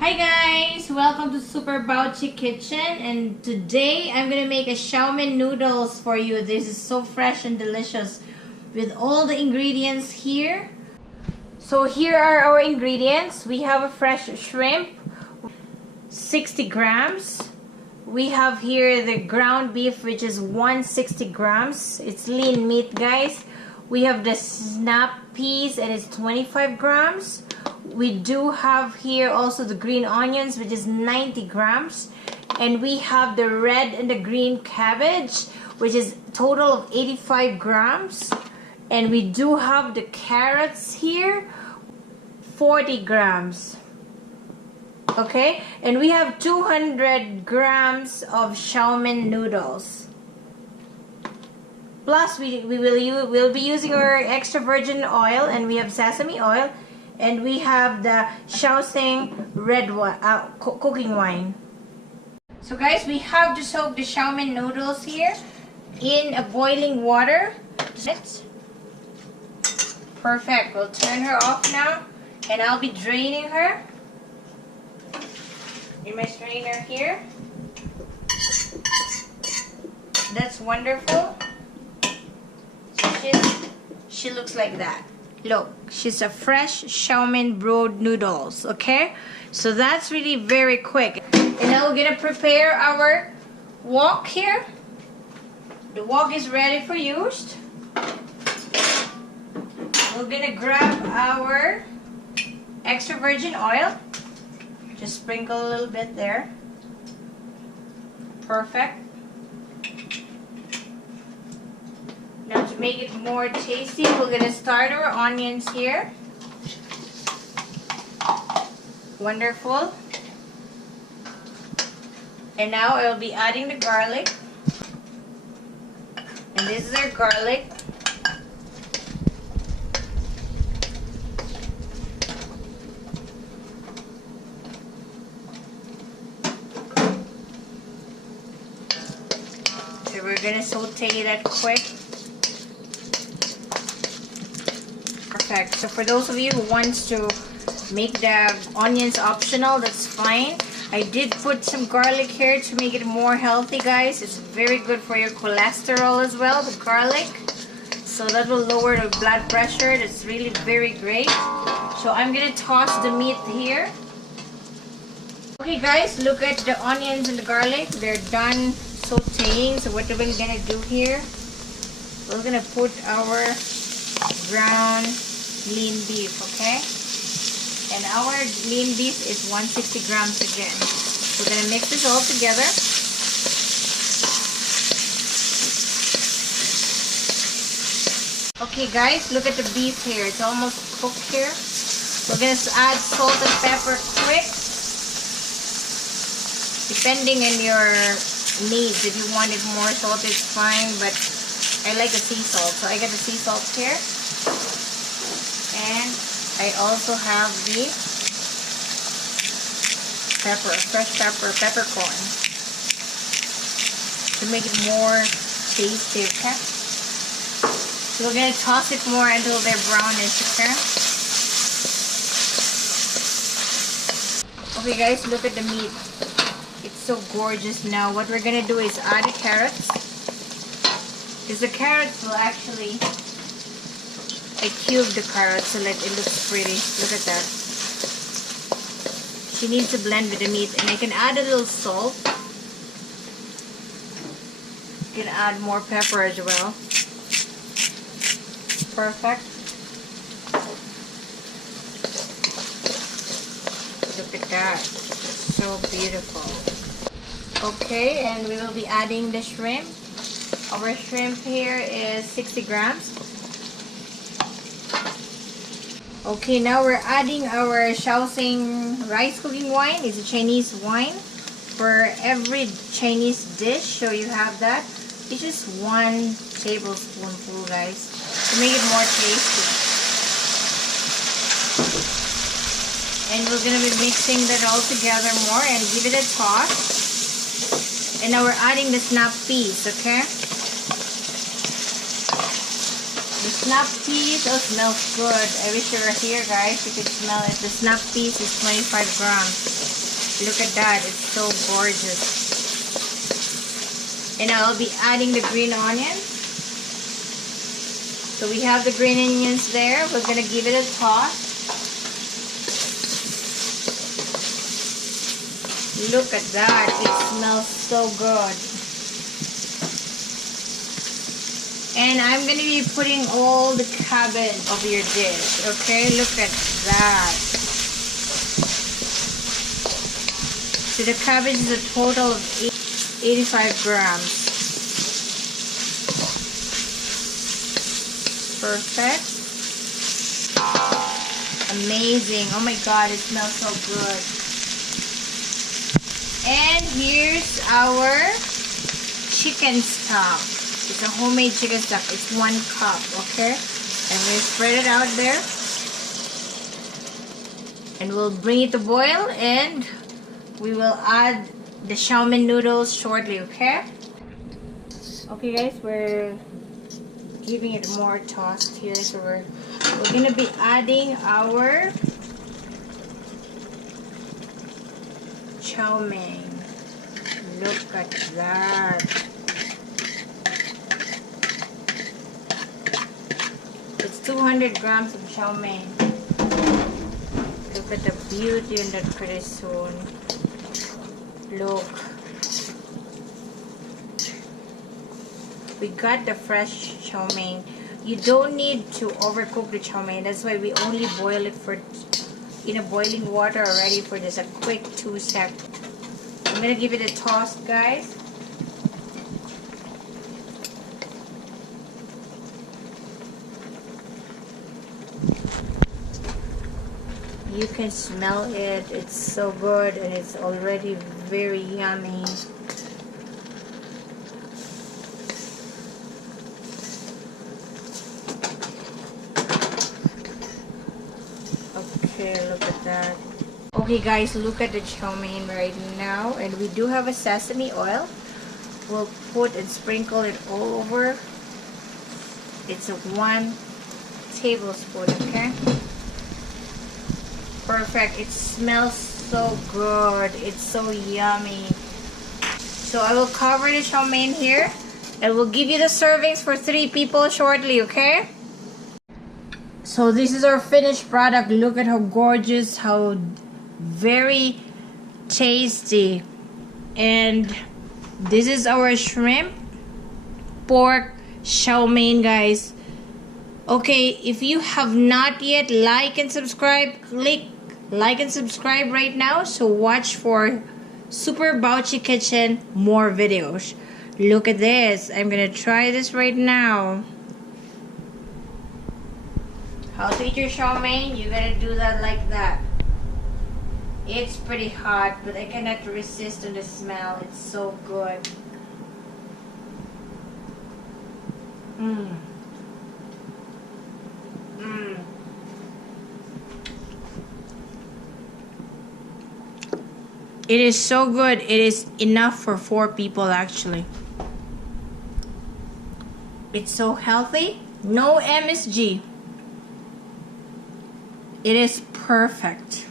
Hi guys! Welcome to Super Bauchi Kitchen, and today I'm gonna make a chow mein noodles for you. This is so fresh and delicious with all the ingredients here. So here are our ingredients. We have a fresh shrimp, 60 grams. We have here the ground beef, which is 160 grams. It's lean meat, guys. We have the snap peas, and it's 25 grams. We do have here also the green onions, which is 90 grams. And we have the red and the green cabbage, which is a total of 85 grams. And we do have the carrots here, 40 grams. Okay, and we have 200 grams of chow mein noodles. Plus, we'll be using our extra virgin oil, and we have sesame oil, and we have the chāu-mèing red wine, cooking wine. So guys, we have to soak the chow mein noodles here in a boiling water. Perfect. We'll turn her off now, and I'll be draining her in my strainer here. That's wonderful. She looks like that. Look, she's a fresh chow mein broth noodles. Okay, so that's really very quick. And now we're gonna prepare our wok here. The wok is ready for use. We're gonna grab our extra virgin oil. Just sprinkle a little bit there. Perfect. Now to make it more tasty, we're gonna start our onions here. Wonderful. And now I'll be adding the garlic. And this is our garlic. So we're gonna saute that quick. Perfect. So for those of you who wants to make the onions optional, that's fine. I did put some garlic here to make it more healthy, guys. It's very good for your cholesterol as well, the garlic. So that will lower the blood pressure. That's really very great. So I'm gonna toss the meat here. Okay guys, look at the onions and the garlic. They're done sauteing. So what are we gonna do here? We're gonna put our ground lean beef, okay? And our lean beef is 160 grams again. We're gonna mix this all together. Okay guys, look at the beef here. It's almost cooked here. We're gonna add salt and pepper quick. Depending on your needs. If you want it more salt, it's fine, but I like the sea salt, so I got the sea salt here. And I also have the pepper, fresh peppercorn, to make it more tasty, okay? So we're gonna toss it more until they're brownish, okay? Okay guys, look at the meat. It's so gorgeous now. What we're gonna do is add the carrots. Because the carrots will actually, I cubed the carrots so that it looks pretty. Look at that. She needs to blend with the meat. And I can add a little salt. You can add more pepper as well. Perfect. Look at that. So beautiful. Okay, and we will be adding the shrimp. Our shrimp here is 60 grams. Okay, now we're adding our chāu-mèing rice cooking wine. It's a Chinese wine for every Chinese dish, so you have that. It's just 1 tablespoonful, guys, to make it more tasty. And we're gonna be mixing that all together more and give it a toss. And now we're adding the snap peas, okay? The snap peas, oh, smells good. I wish you were here, guys. You could smell it. The snap peas is 25 grams. Look at that. It's so gorgeous. And I'll be adding the green onions. So we have the green onions there. We're going to give it a toss. Look at that. It smells so good. And I'm going to be putting all the cabbage over your dish. Okay, look at that. So the cabbage is a total of 85 grams. Perfect. Amazing. Oh my god, it smells so good. And here's our chicken stock. It's a homemade chicken stock. It's 1 cup, okay? I'm going to spread it out there. And we'll bring it to boil and we will add the chow mein noodles shortly, okay? Okay guys, we're giving it more toast here. So we're going to be adding our chow mein. Look at that. It's 200 grams of chow mein. Look at the beauty in that pretty soon. Look. We got the fresh chow mein. You don't need to overcook the chow mein. That's why we only boil it for in a boiling water already for just a quick 2 seconds. I'm gonna give it a toss, guys. You can smell it. It's so good and it's already very yummy. Okay, look at that. Okay guys, look at the chow mein right now. And we do have a sesame oil. We'll put and sprinkle it all over. It's a 1 tablespoon, okay? Perfect. It smells so good. It's so yummy. So I will cover the chow mein here. And we'll give you the servings for 3 people shortly, okay? So this is our finished product. Look at how gorgeous, how very tasty. And this is our shrimp pork chow mein, guys. Okay, if you have not yet like and subscribe, click like and subscribe right now. So watch for Super Bauchi Kitchen more videos. Look at this. I'm gonna try this right now. How to eat your chow mein? You gotta do that like that. It's pretty hot, but I cannot resist on the smell. It's so good. Mmm. Mmm. It is so good. It is enough for 4 people actually. It's so healthy. No MSG. It is perfect.